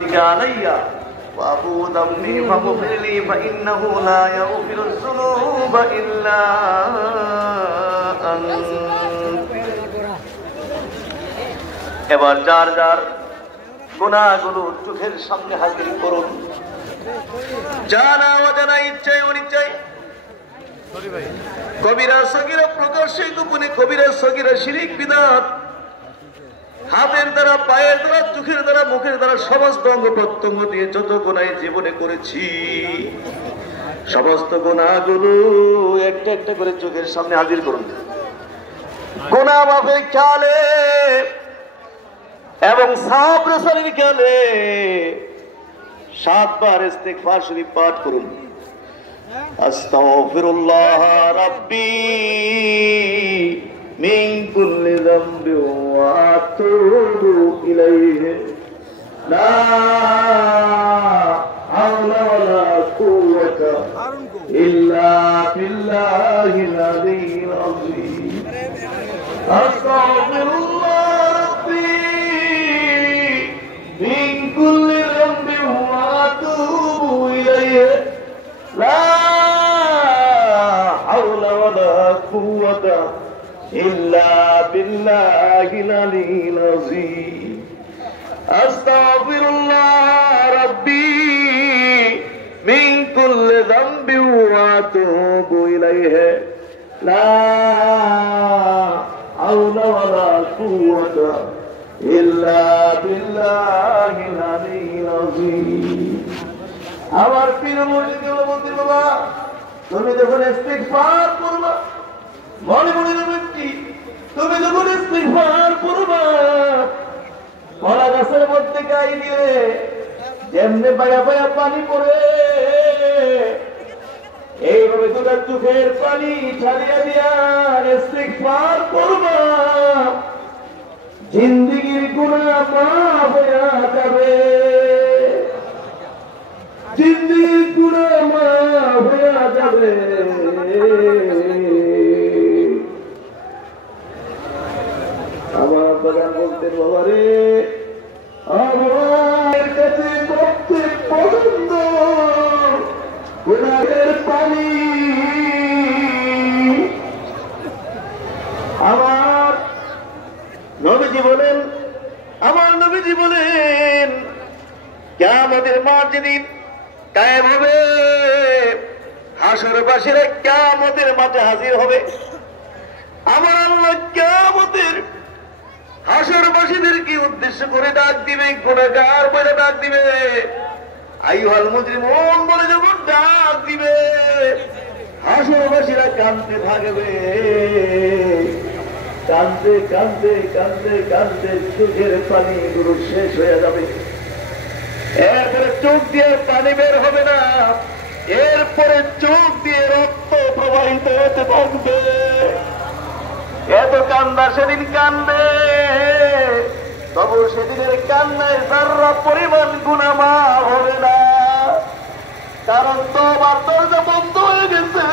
علي وأبو ذنبي فاغفر لي فإنه لا يغفر الذنوب إلا أنت এবার যার যার গুনাহগুলো চোখের সামনে হাজির করুন। জানা অজানা ইচ্ছায় অনিচ্ছায় কবিরা সগীরা প্রকাশ্যে গোপনে কবিরা সগীরা শিরিক বিদআত হাতের দ্বারা পায়ের দ্বারা চোখের দ্বারা মুখের দ্বারা সমস্ত অঙ্গ প্রত্যঙ্গ দিয়ে যত গুনাহ জীবনে করেছি সমস্ত গুনাহগুলো একটা একটা করে চোখের সামনে হাজির করুন। গুনাহ মাফের খেয়ালে এবং সাহাব রাসূলের খেয়ালে 7 বার ইস্তিগফার শরীফ পাঠ করুন। আস্তাগফিরুল্লাহ রাব্বি মিন কুল্লি যামবি ওয়া আতুবু ইলাইহি লা হাওলা ওয়ালা কুওয়াতা ইল্লা বিল্লাহিল আলিয়্যিল আযীম। আস্তাগফিরুল্লাহ রাব্বি মিন কুল্লি যামবি ওয়া আতুবু ইলাইহি লা হাওলা ওয়ালা কুওয়াতা إلا بالله العلي العظيم أستغفر الله ربي من كل ذنب وأتوب إليه لا حول ولا قوة إلا بالله العلي العظيم আমার প্রিয় মুর্শিদ বলতে বাবা তুমি যখন ইস্তিগফার করবা মনে মনে ব্যক্তি তুমি যখন ইস্তিগফার করবা কলা গাছের মধ্যে গাই দিয়ে যেমনি পায়া পায়া পানি পড়ে এইভাবে তোমার চোখের পানি ছাড়িয়া দিয়া ইস্তিগফার করবা জিন্দেগির গুনাহ মাফ হইয়া যাবে, জিন্দেগির গুনাহ মাফ হইয়া যাবে। আমার বাগান বলতেন বাবা রে আমার কাছে করতে পছন্দ গুনাহের পানি। আমার নবীজি বলেন কিয়ামতের মাঠ যেদিন কায়েম হবে হাসরবাসীরা কিয়ামতের মাঠে হাজির হবে। আমার আল্লাহ কিয়ামতের হাসরবাসীদেরকে উদ্দেশ্য করে ডাক দিবে, গুনাহগার বলে ডাক দিবে, আইয়ুহাল মুজরিমুন বলে যখন ডাক দিবে হাসরবাসীরা কাঁদতে থাকবে, কাঁদতে কাঁদতে কাঁদতে কাঁদতে চোখের পানিগুলো শেষ হয়ে যাবে। এরপরে চোখ দিয়ে পানি বের হবে না, এরপরে চোখ দিয়ে রক্ত প্রবাহিত হতে থাকবে। এত কান্দা সেদিন কান্দবে, তবু সেদিনের কান্নায় যারা পরিমাণ গুনাহ মাফ হবে না, কারণ তওবার দরজা বন্ধ হয়ে গেছে।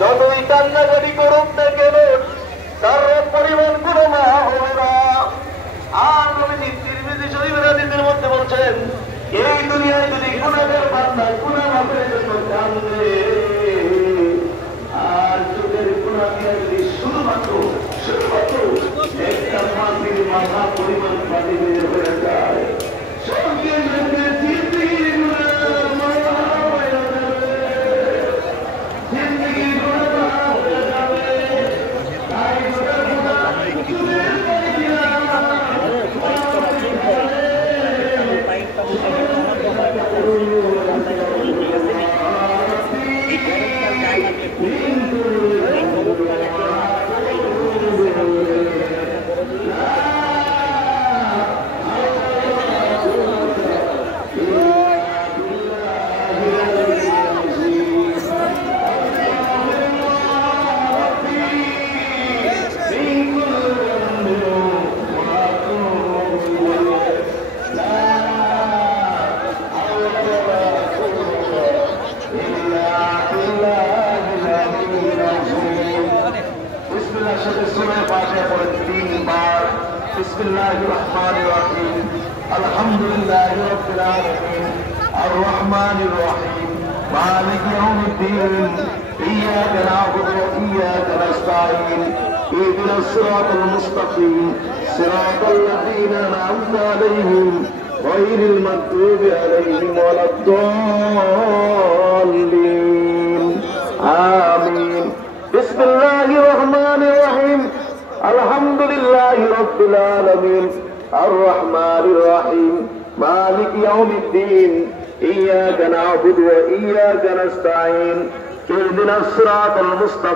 যতই কান্নাকাটি করুক না কেন যারা পরিমাণ গুনাহ মাফ হবে না। আর নবী তিরমিজি শরীফের হাদিসের মধ্যে বলছেন এই দুনিয়ায় যদি গুনাহগার বান্দা গুনাহ মাফের জন্য কান্দে আর চোখের গুনাহ দিয়ে যদি শুধুমাত্র একটা মাটির মাথা পরিমাণ পানি বের হয়ে যায়, সঙ্গে সঙ্গে জিন্দেগির গুনাহ মাফ হয়ে যাবে, জিন্দেগির গুনাহ মাফ হয়ে যাবে। তাই গুনাহ চোখের পানি দিয়া আলহামদুলিল্লাহি রাব্বিল আলামিন আর রহমানির রহিম মালিক ইয়াউমিদ্দিন ইয়্যাকা না'বুদু ওয়া ইয়্যাকা নাস্তাঈন ইহদিনাস সিরাতাল মুস্তাকিম সিরাতাল লাযীনা আন'আমতা আলাইহিম গায়রিল মাগদুবি আলাইহিম ওয়ালাদ-দাল্লিন আমিন বিসমিল্লাহির রহমানির রহিম আলহামদুলিল্লাহি রাব্বিল আলামিন আর রহমানির রহিম মালিক ইয়াউমিদ্দিন ইয়্যাকা না'বুদু ওয়া ইয়্যাকা নাস্তাঈন ইহদিনাস সিরাতাল মুস্তাকিম